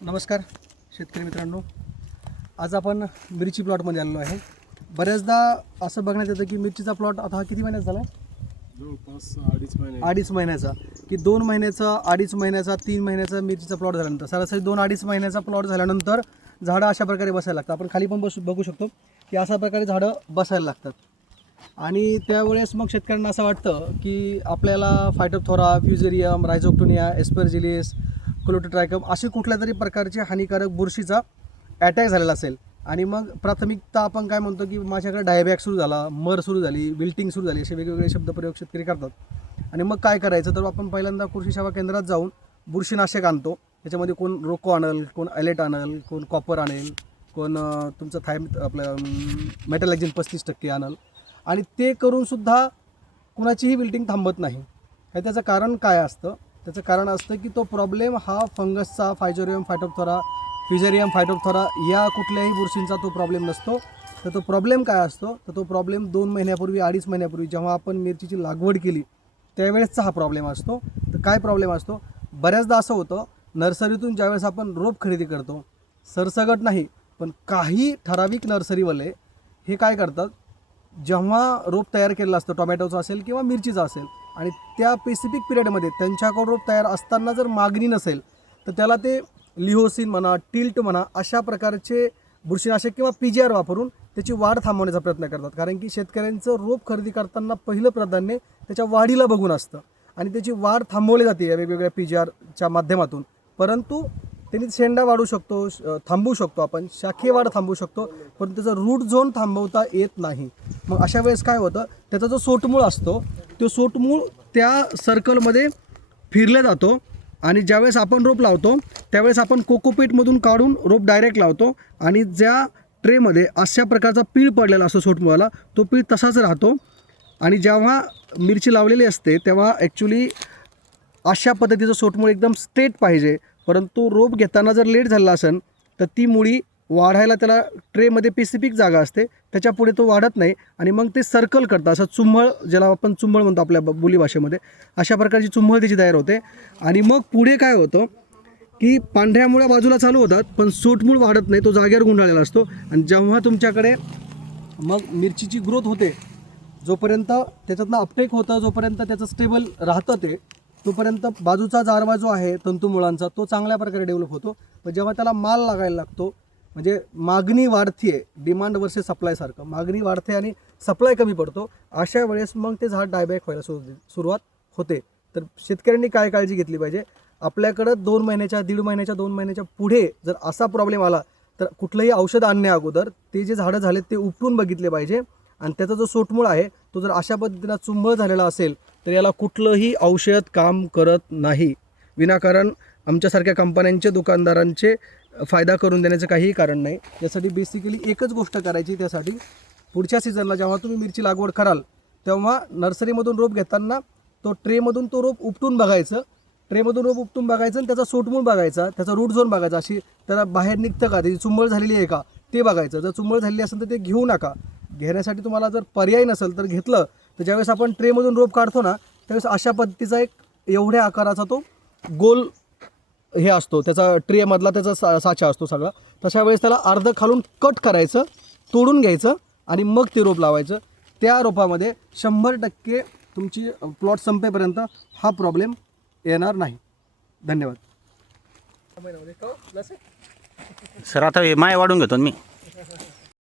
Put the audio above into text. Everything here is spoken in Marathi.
नमस्कार शेतकरी मित्रांनो. आज आपण मिरची प्लॉटमध्ये आलेलो आहे. बऱ्याचदा असं बघण्यात येतं की मिरचीचा प्लॉट आता हा किती महिन्याचा झाला जवळपास अडीच महिने. अडीच महिन्याचा. की दोन महिन्याचा अडीच महिन्याचा तीन महिन्याचा मिरचीचा प्लॉट झाल्यानंतर. सरासरी दोन अडीच महिन्याचा प्लॉट झाल्यानंतर झाडं अशा प्रकारे बसायला लागतात. आपण खाली पण बसू बघू शकतो की अशा प्रकारे झाडं बसायला लागतात. आणि त्यावेळेस मग शेतकऱ्यांना असं वाटतं की आपल्याला फायटोथोरा फ्युजेरियम रायझोक्टोनिया एस्परजिलिस क्लोटोट्रायकम अशी कुठल्या तरी प्रकारचे हानिकारक बुरशीचा अटॅक झालेला असेल. आणि मग प्राथमिकता आपण काय म्हणतो की माझ्याकडे डायबॅक सुरू झाला मर सुरू झाली विल्टिंग सुरू झाली असे वेगवेगळे शब्दप्रयोग शेतकरी करतात. आणि मग काय करायचं? तर आपण पहिल्यांदा कृषी सेवा केंद्रात जाऊन बुरशीनाशक आणतो. त्याच्यामध्ये कोण रोको आणल कोण ॲलेट आणल कोण कॉपर आणेल कोण तुमचं थाय आपलं मेटॅलॅक्झिन पस्तीस टक्के आणल. आणि ते करूनसुद्धा कुणाचीही विल्टिंग थांबत नाही. हे त्याचं कारण काय असतं? त्याचं कारण असतं की तो प्रॉब्लेम हा फंगसचा फायजोरियम फायटोप्थोरा फिजेरियम फायटोप्थोरा या कुठल्याही बुरशींचा तो प्रॉब्लेम नसतो. तर तो प्रॉब्लेम काय असतो? तर तो प्रॉब्लेम दोन महिन्यापूर्वी अडीच महिन्यापूर्वी जेव्हा आपण मिरचीची लागवड केली त्यावेळेसचा हा प्रॉब्लेम असतो. तर काय प्रॉब्लेम असतो? बऱ्याचदा असं होतं नर्सरीतून ज्यावेळेस आपण रोप खरेदी करतो सरसगट नाही पण काही ठराविक नर्सरीवाले हे काय करतात? जेव्हा रोप तयार केलेला असतं टोमॅटोचं असेल किंवा मिरचीचं असेल आणि त्या स्पेसिफिक पिरियडमध्ये त्यांच्याकडून रोप तयार असताना जर मागणी नसेल तर त्याला ते लिहोसिन म्हणा टिल्ट म्हणा अशा प्रकारचे बुरशीनाशक किंवा पी जी आर वापरून त्याची वाढ थांबवण्याचा प्रयत्न करतात. कारण की शेतकऱ्यांचं रोप खरेदी करताना पहिलं प्राधान्य त्याच्या वाढीला बघून असतं. आणि त्याची वाढ थांबवली जाते या वेगवेगळ्या पी जी आरच्या माध्यमातून. परंतु त्यांनी शेंडा वाढू शकतो श- थांबवू शकतो आपण शाखी वाढ थांबवू शकतो पण त्याचा रूट झोन थांबवता येत नाही. मग अशा वेळेस काय होतं त्याचा जो सोटमूळ असतो तो सोटमूळ त्या सर्कलमध्ये फिरला जातो आणि ज्यावेळेस आपण रोप लावतो त्यावेळेस आपण कोकोपीटमधून काढून रोप डायरेक्ट लावतो आणि ज्या ट्रेमध्ये अशा प्रकारचा पीळ पडलेला असतो सोटमुळाला तो पीळ तसाच राहतो. आणि जेव्हा मिरची लावलेली असते तेव्हा ॲक्च्युली अशा पद्धतीचं सोटमूळ एकदम स्ट्रेट पाहिजे. परंतु रोप घेताना जर लेट झाला असेल तर ती मुळी वाढायला त्याला ट्रेमध्ये पेसिफिक जागा असते. त्याच्यापुढे तो वाढत नाही आणि मग ते सर्कल करतं. असं चुंबळ ज्याला आपण चुंबळ म्हणतो आपल्या ब- बोलीभाषेमध्ये अशा प्रकारची चुंबळ त्याची तयार होते. आणि मग पुढे काय होतं की पांढऱ्या मुळ्या बाजूला चालू होतात पण सोटमूळ वाढत नाही तो जागेवर गुंडाळलेला असतो. आणि जेव्हा तुमच्याकडे मग मिरचीची ग्रोथ होते जोपर्यंत त्याच्यातनं अपटेक होतं जोपर्यंत त्याचं स्टेबल राहतं ते तोपर्यंत बाजूचा जारवा जो आहे तंतुमुळांचा तो चांगल्या प्रकारे डेव्हलप होतो. पण जेव्हा त्याला माल लागायला लागतो म्हणजे मागणी वाढते डिमांड वर्सेस सप्लायसारखं मागणी वाढते आणि सप्लाय कमी पडतो अशा वेळेस मग ते झाड डायबॅक व्हायला सुरू सुरुवात होते. तर शेतकऱ्यांनी काय काळजी घेतली पाहिजे? आपल्याकडं दोन महिन्याच्या दीड महिन्याच्या दोन महिन्याच्या पुढे जर असा प्रॉब्लेम आला तर कुठलंही औषध आणण्या अगोदर ते जे झाडं झालेत ते उपटून बघितले पाहिजे. आणि त्याचा जो सोटमूळ आहे तो जर अशा पद्धतीनं चुंबळ झालेला असेल तर याला कुठलंही औषध काम करत नाही. विनाकारण आमच्यासारख्या कंपन्यांचे दुकानदारांचे फायदा करून देण्याचं काहीही कारण नाही. यासाठी बेसिकली एकच गोष्ट करायची त्यासाठी. पुढच्या सीझनला जेव्हा तुम्ही मिरची लागवड कराल तेव्हा नर्सरीमधून रोप घेताना तो ट्रेमधून तो रोप उपटून बघायचं. ट्रेमधून रोप उपटून बघायचं आणि त्याचा सोटमूळ बघायचा त्याचा रूट झोन बघायचा. अशी त्याला बाहेर निघतं का? त्याची चुंबळ झालेली आहे का? ते बघायचं. जर चुंबळ झालेली असेल तर ते घेऊ नका. घेण्यासाठी तुम्हाला जर पर्याय नसेल तर घेतलं तर ज्यावेळेस आपण ट्रेमधून रोप काढतो ना त्यावेळेस अशा पद्धतीचा एक एवढ्या आकाराचा तो गोल हे असतो. त्याचा ट्रेमधला त्याचा सा साचा असतो सगळा. तशा वेळेस त्याला अर्ध खालून कट करायचं तोडून घ्यायचं आणि मग ते रोप लावायचं. त्या रोपामध्ये शंभर टक्के तुमची प्लॉट संपेपर्यंत हा प्रॉब्लेम येणार नाही. धन्यवाद. सर आता माय वाढून घेतो मी.